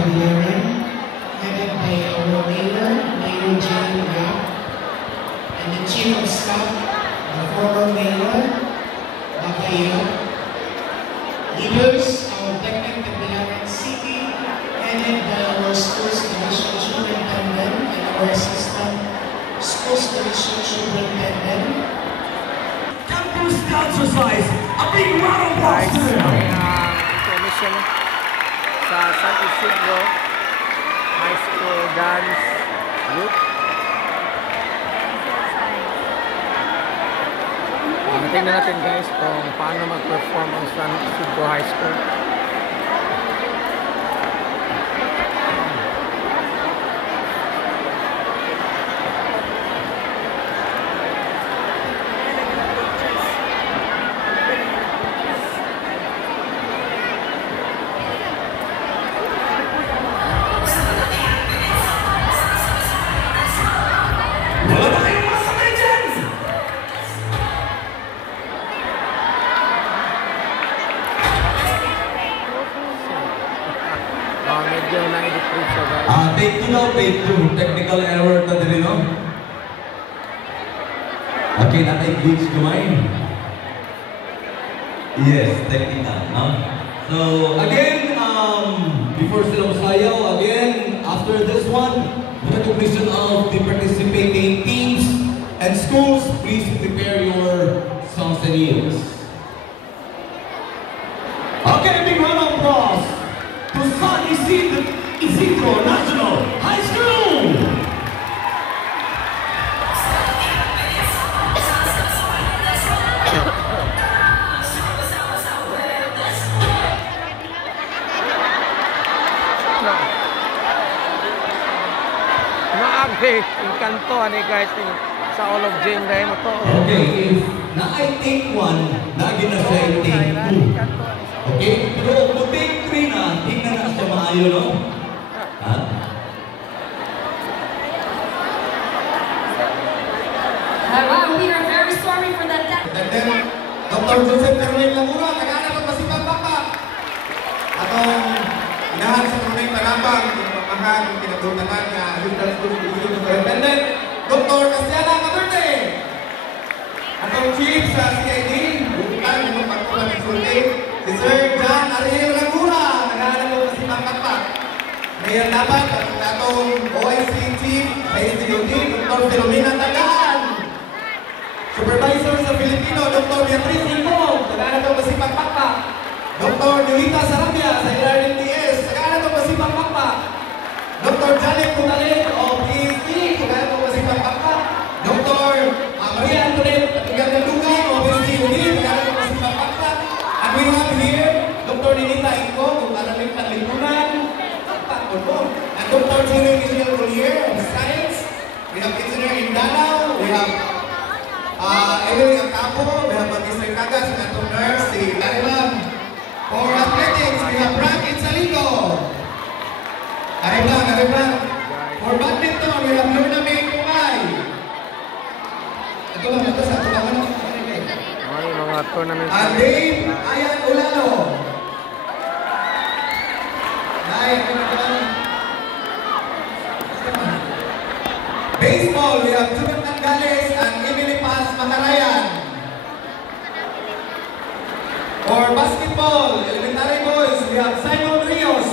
Cabillaran, headed by our Mayor, Mayor Jane Yap, and the Chief of Staff, the former Mayor, Bakayap, leaders of Tecnic Cabillaran City, headed by our Schools Division Superintendent and our Assistant Schools Division Superintendent. Campus exercise, a big round of applause to them. Commission sa San Isidro High School Dance Group. Tingnan natin guys kung paano mag-perform ang San Isidro High School. Take 2 now, take 2. Technical error na din, no? Okay, natay glitch kamay. Yes, technical, no? So, again, before sila masayaw, again, after this one, with the recognition of the participating teams and schools, please prepare your songs and hymns. Okay, big round of applause to San Isidro National High School! Naagay yung kanto ani guys sa all of Jane dahil mo to. Okay, if na-I take 1, lagi na siya I take 2. Okay, pero kung take 3 na, hindi na siya maayo, no? Wow, we are very sorry for that. And then, Dr. Joseph Carmen Lamura, nag-aanap ang masipang baka. Atong inahan sa Carmen Panabang, pinapamahan, pinagdutanan na Assistant School Division Superintendent, Dr. Castiana Caberte. Atong Chief sa CID, bukan ng pagkuhan ng sulti, si Sir John Ariel Lamura, nag-aanap ang masipang baka. Ngayon dapat, atong OIC Chief, ISDOT, Dr. Filomena Tagaan. Supervisor sa Filipino, Dr. Beatriz Limong, nag-aanap ang masipang baka. Dr. Newita Sarabia sa LRMTS, nag-aanap ang masipang baka. Dr. Janet Punalin of PhD, nag-aanap ang masipang baka. Dr. Maria Antoinette Tigandalugan of SGUD, nag-aanap ang masipang baka. And we have here, Dr. Ninita Inco, kung araling panlipunan, and Dr. Jerry Michelle Rollier of Science. We have Engineer Indalaw, we have Emily Acapo, we have Mr. Cagas, and Dr. Nurse, si Larimam. For athletics, we have Frank Saligo. Ariblang. For badminton, we have Luna May Kumay. Ito lang ito sa tulangan ng mga tournament. And Dave Ayan Ulano. Baseball, we have Jumat Nangales and Emily Paz Macarayan. For basketball, elementary boys, we have Simon Rios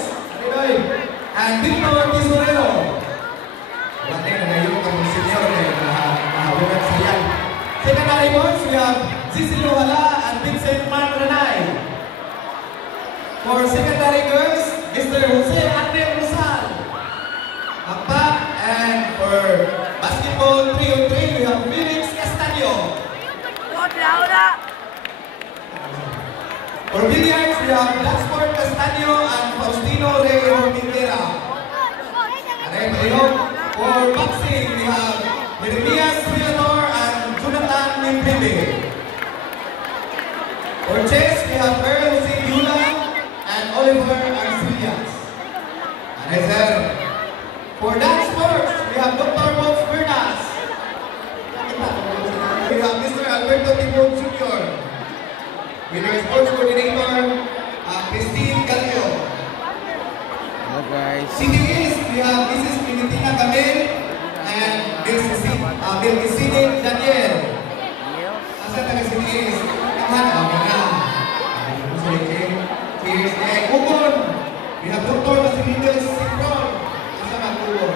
and Victor Tisorero. Wala na ngayon kung senior na sayan. Secondary boys, we have Cicely Hala and Vincent Mark Ranay. For secondary girls, Mr. Jose Andrea Rosal. And for basketball 3-on-3, we have Felix Castaño. For billiards, we have Blacksport Castaño and Faustino Rey Hormiguera. For boxing, we have Jeremias Villador and Jonathan Mimpribe. For chess, we have Earl C. Yula and Oliver Arcillas. For dance sports, we have Dr. Bob Bernas. We have Mr. Alberto Tibon Jr. With our sports coordinator, Christine Galio. Okay. guys. City East, we have Mrs. Pinitina Camel and Milkisini Daniel. Asa taga City East? Kaman, okay na. Cheers. And Ubon, we have Dr. Basilides Sipron. Asa Magtubo.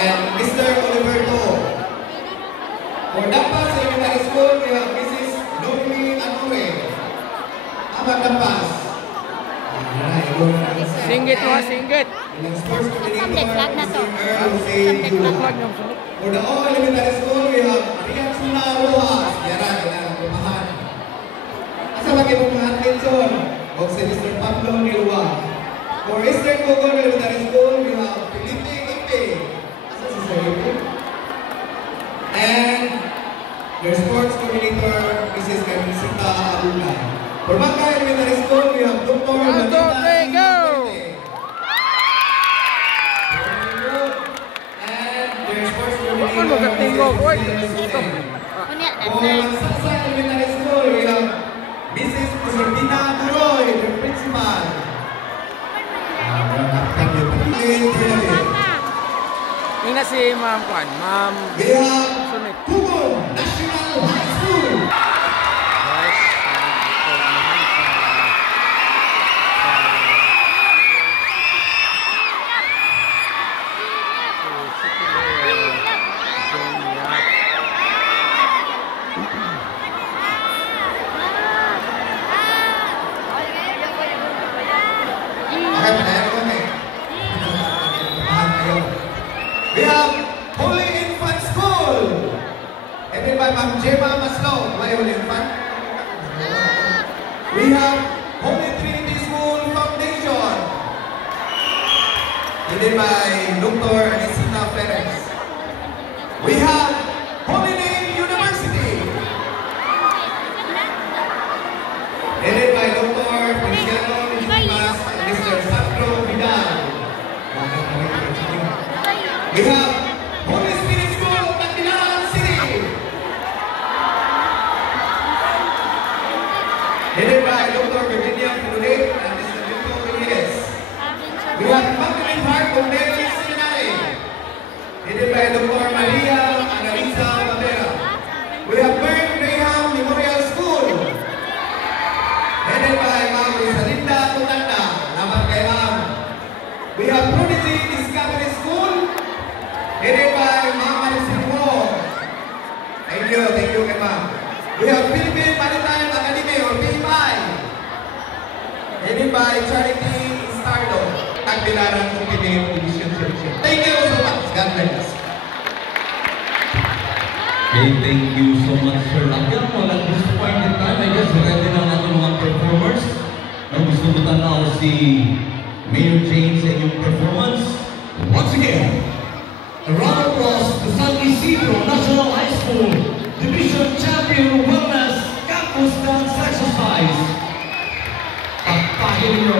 And Mr. Oliverto. For Dampas Elementary School, we have Mrs. Normie Anure. Amag Dampas. Singgit mo, singgit. Ilang sports coordinator, Flag na to. Mr. Earl Say Flag yung sunod. For the all elementary school, we have Rian Suna Rojas. Yara, kailangan pumahan. Asa ba kayo mga attention? O si Mr. Pablo Nilwa. For Eastern Cogon Elementary School, we have Felipe Ipe. Asa si Sir Ipe? And their sports coordinator, Mrs. Carmencita Abula. For Bangka Elementary School, we have Dr. Manita play, go! And their sports Ano coordinator, gatingo, boy? Kunya, For nasa. Saksa Elementary School, we have Mrs. Josefina Duroy, the principal. Ina si Ma'am Kwan, Ma'am We have Sunit. Tugon National High School. Guys, pagmahal Okay, panayan ko kami. Panahan kayo. We have Holy Infant School. Headed by Ma'am Gemma Maslog. Why Holy Infant? We have Holy Trinity School Foundation. Headed by Dr. Anisita Perez. We have Holy Name University. Headed by Dr. Feliciano Nicolas and Mr. Sandro Vidal. We have Holy Spirit School of Tacloban City. Headed by Dr. Virginia Filoret and Mr. Victor Rodriguez. We have Magdalene Heart of Mary Seminary. Headed by Dr. Maria Analisa Valera. We have Bern Graham Memorial School. Headed by Ma'am Rosalinda Tutanda. Naman kay Ma'am. We have Prodigy Discovery School. Headed by Ma'am Maricel Wong. Thank you kay Ma'am. We have Philippine Maritime Academy or PMI. Headed by Charity Istardo. Tagbilaran sa PBM Division Selection. Thank you so much. God bless. Okay, thank you so much, Sir Lakyang. Well, at this point in time, I guess ready na ang ating mga performers. Ang gusto mo tanaw si Mayor James sa inyong performance. Once again, a round of applause to San Isidro National High School Division Champion Wellness Campus Dance Exercise. Pagpahin niyo.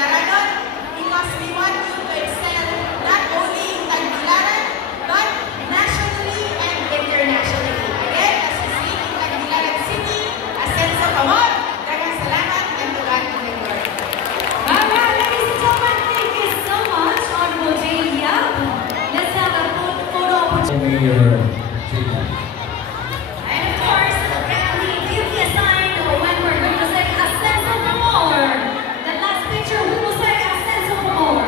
Tagbilaran because we want you to excel not only in Tagbilaran but nationally and internationally. Again, as you see in Tagbilaran City, a sense of amor, daghang salamat, and to God be the glory. Alright, ladies and gentlemen, thank you so much, Honorable J. Yap. Let's have a photo opportunity. And of course, can we give me a sign when we're going to say a sense of amor? The last picture, we will say a sense of amor.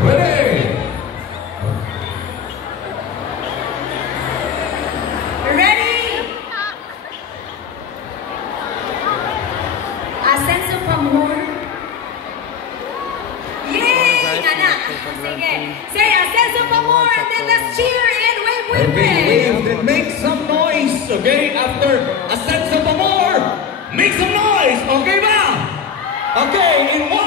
Ready? Ready? A sense of amor. Yay! Nana! Sige. Say a sense of amor and then let's cheer and wave, wave, Okay, wave. wave, then make some noise, okay? After a sense of amor, make some noise, okay ba? Okay, in 1,